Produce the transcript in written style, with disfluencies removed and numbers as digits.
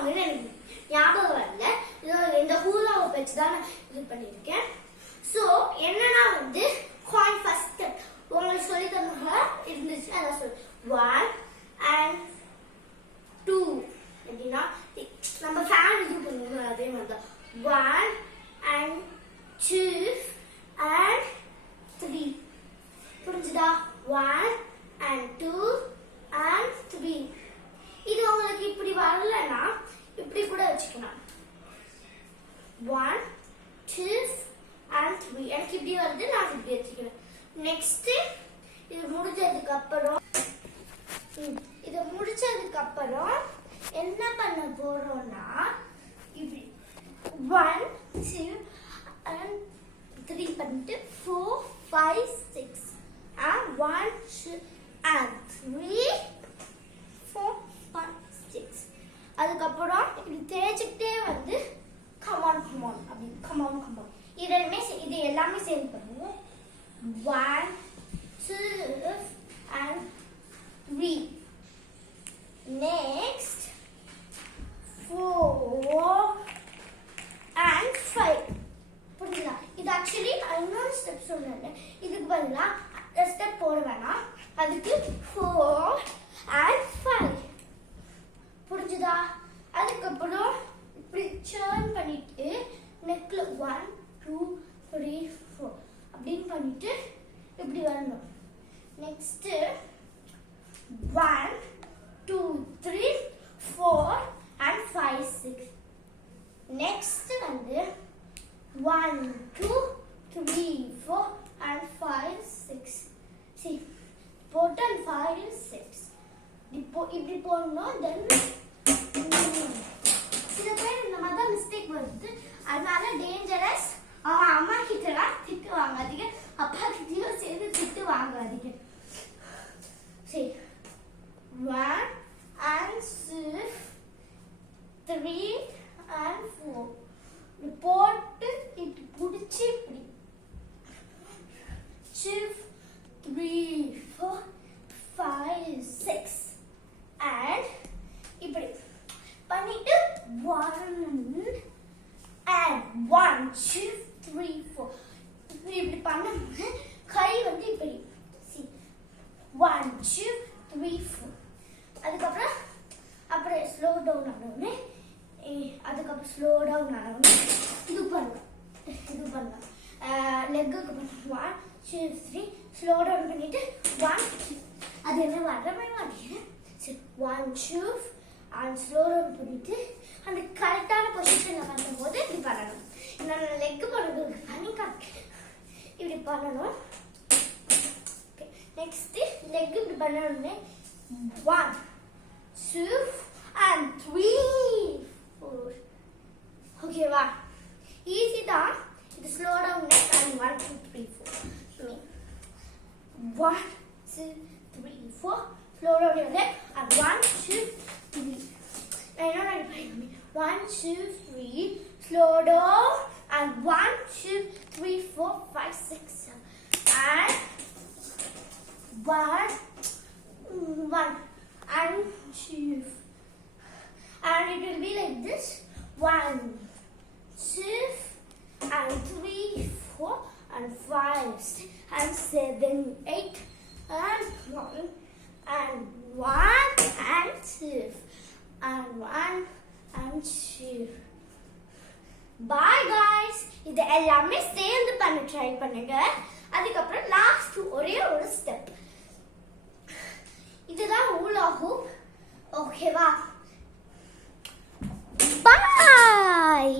பண்ணுவாங்கன்னு எனக்கு ஞாபகம் வரல. இந்த ஹூலா ஹூப் வச்சு தான் நான் இது பண்ணியிருக்கேன். ஸோ என்னன்னா வந்து காயின் ஃபர்ஸ்ட் உங்களுக்கு சொல்லி தரமாக இருந்துச்சு. அதான் சொல்லு 1 and 2 எப்படின்னா நம்ம ஃபேன் இது பண்ணுவோம் அதே மாதிரி தான் 1 and 2 and 3 புரிஞ்சுதா 1 and 2 and 3. இது உங்களுக்கு இப்படி வரலன்னா இப்படி கூட வச்சுக்கலாம் 1 2 and 3. எனக்கு இப்படி வருது நான் இப்படி வச்சுக்கிறேன். நெக்ஸ்ட் இது முடிஞ்சதுக்கு அப்புறம் என்ன பண்ண போறோம்னா இப்படி 1 2 and 3 பண்ணிட்டு 4 5 6 and 1 2 and 3 4 5 6 அதுக்கப்புறம் இப்படி தேய்ச்சிக்கிட்டே வந்து கமான் அப்படி இது எல்லாமே சேர்ந்து பண்ணுவோம் 1 2 and 3. Next 4 and 5. புரியுதா? இது ஆக்சுவலி இன்னொரு ஸ்டெப் சொன்னேன். இதுக்கு பதிலா ஸ்டெப் போட வேணாம். அதுக்கு 4 and 5. புரிஞ்சுதா? அதுக்கப்புறம் இப்படி டர்ன் பண்ணிட்டு நெக்ல 1 2 3 4 அப்படின்னு பண்ணிட்டு இப்படி வரணும். Next 1 2 3 4 and 5 6. நெக்ஸ்ட் வந்து 1 2 3 4 and 5 6. See, total 5 6. இப்படி போடணும். தென் சில பேர் இந்த மாதிரி தான் மிஸ்டேக் வருது. அதனால டேஞ்சரஸ். அம்மா கிட்டலாம் திட்டு வாங்காதீங்க, அப்பா கிட்டயும் சேர்ந்து திட்டு வாங்காதீங்க. சரி 1 and 2 3 and 4 போட்டு இப்படி பிடிச்சி இப்படி 2 3 4 5 6 and இப்படி பண்ணிட்டு 1 and 1 2 3 4 இப்படி பண்ணும்போது கை வந்து இப்படி 1 2 3 4. அதுக்கப்புறம் ஸ்லோ டவுன் ஆனவுடனே அதுக்கப்புறம் ஸ்லோ டவுன் ஆனவுடனே இது பண்ணலாம் லெக்குக்கு பண்ணலாம் 1 2 3 ஸ்லோ டவுன் பண்ணிட்டு 1 2 அது என்ன வரவே மாட்டேங்குது. சரி 1 2 and ஸ்லோ டவுன் பண்ணிட்டு அந்த கரெக்டான பொசிஷன்ல பண்ணும்போது இப்படி பண்ணணும். நான் லெக் பண்ணுறது பண்ணி காட்டுறேன். இப்படி பண்ணணும். நெக்ஸ்ட் லெக் இப்படி பண்ணணும்னு 1 2 and 3 4. ஓகேவா? ஈஸி தான். இது ஸ்லோ டவுன் 1 2 3 4. 1 2 3 4 ஸ்லோ டவுன் வந்து 1 2 3. I know I play 1 2 3 slow down and 1 2 3 4 5 6 7 and 1 and 2 and it will be like this 1 2 and 3 4 and 5 6 and 7 8 and 1 and 1 and 2 and 1 and 2. Bye guys. இது எல்லாமே சேர்ந்து பண்ண try பண்ணுங்க. அதுக்கப்புறம் last ஒரே ஒரு step. இதுதான் ஹூலா ஹூப். ஓகேவா? Bye.